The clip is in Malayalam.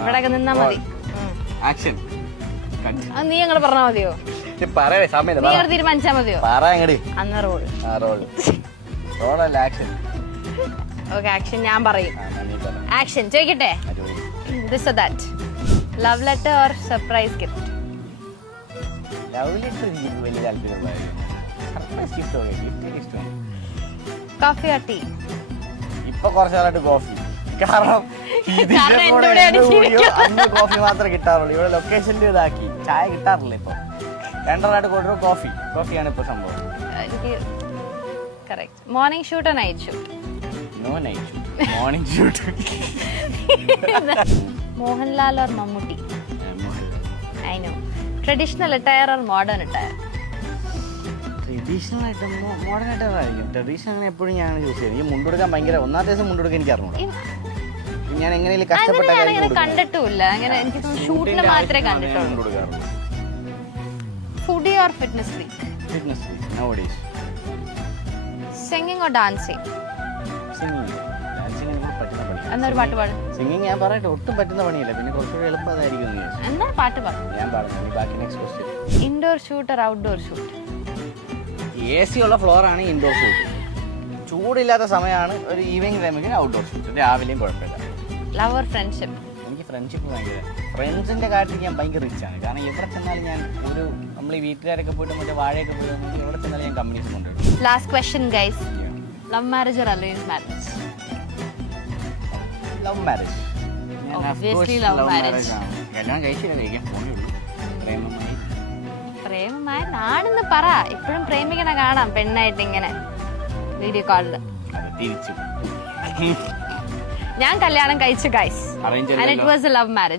ഇവിടെയൊക്കെ നിന്നാ മതി. ആക്ഷൻ. അത് നീ ഞങ്ങൾ പറഞ്ഞാ മതിയോ? പറയേ സമയം നീ അവിടെ തീരുമാനിച്ചാ മതിയോ? അന്ന് റോൾ. റോളല്ല ആക്ഷൻ. ഓക്കെ ആക്ഷൻ ഞാൻ പറയും. ആക്ഷൻ ചോദിക്കട്ടെ. This or that. Love letter or surprise gift? Love letter എനിക്ക് വലിയ താല്പര്യമുള്ള സർപ്രൈസ് ഗിഫ്റ്റ് ഒക്കെ ഗിഫ്റ്റ് ഇഷ്ടമാണ്. Coffee or tea? ഇപ്പൊ കുറച്ചു നാളായിട്ട് കോഫി. കാരണം അന്ന് കോഫി മാത്രമേ കിട്ടാറുള്ളൂ. ഇവിടെ ലൊക്കേഷനിൽ ഇതാക്കി ചായ കിട്ടാറില്ല ഇപ്പൊ. രണ്ടെണ്ണമായിട്ട് കൊണ്ടുവരും കോഫിയാണ് ഇപ്പൊ സംഭവം. എനിക്ക് correct. Morning shoot or night shoot? No night shoot, morning shoot. Mohanlal or Mammootty? I know. Traditional attire or modern attire? Traditional ആയിട്ട് മോഡേൺ ആയിട്ടായിരിക്കും. ട്രഡീഷണൽ അങ്ങനെ എപ്പോഴും ഞാൻ യൂസ് ചെയ്യും. എനിക്ക് മുണ്ടെടുക്കാൻ ഭയങ്കര ഒന്നാമത്തെ ദിവസം മുണ്ടെടുക്കാൻ എനിക്ക് അറിഞ്ഞൂടാ. ഞാൻ എങ്ങനെയും കഷ്ടപ്പെട്ട കണ്ടിട്ടില്ല. അങ്ങനെ എനിക്ക് ഷൂട്ടിന് മാത്രമേ കണ്ടിട്ടുള്ളൂ. Foodie or fitness freak? Fitness freak nowadays. Singing or dancing? Singing. Dancing എനിക്ക് പറ്റുന്ന പണിയാണ്. എന്നൊരു പാട്ട് പാടും. സിംഗിങ് ഞാൻ പറയട്ടെ ഒട്ടും പറ്റുന്ന പണിയില്ല. പിന്നെ കുറച്ചുകൂടി എളുപ്പം അതായിരിക്കും. എന്നാ പാട്ട് പാടും. ഞാൻ പറഞ്ഞു. ബാക്കി next question. Indoor shoot or outdoor shoot? AC ഉള്ള ഫ്ലോറാണ് ഇൻഡോർ ഷൂട്ട്. ചൂടില്ലാത്ത സമയമാണ് ഒരു ഈവനിങ് ടൈമിൽ ഔട്ട്ഡോർ ഷൂട്ട്. രാവിലെയും കുഴപ്പമില്ല. Love or friendship? എനിക്ക് ഫ്രണ്ട്ഷിപ്പ് ഭയങ്കര. ഫ്രണ്ട്സിൻ്റെ കാര്യത്തിൽ ഞാൻ ഭയങ്കര റിച്ചാണ്. കാരണം എവിടെ ചെന്നാലും ഞാൻ നമ്മൾ ഈ വീട്ടുകാരൊക്കെ പോയിട്ട് മറ്റേ വാഴയൊക്കെ പോയിട്ട് എവിടെ ചെന്നാലും ഞാൻ കമ്പനീസ് കൊണ്ടുവരും. Last question guys. Love marriage or arrange marriage? Love marriage. Obviously love marriage. കല്യാണം കഴിച്ചില്ല, കഴിക്കാൻ പോണേ ഉള്ളൂ. പ്രേമമായി ആണെന്ന് പറ. ഇപ്പോഴും പ്രേമിക്കണ കാണാം പെണ്ണായിട്ട് ഇങ്ങനെ വീഡിയോ കോളില്. തിരിച്ചു ഞാൻ കല്യാണം കഴിച്ചു guys. Arrange And it was a love marriage.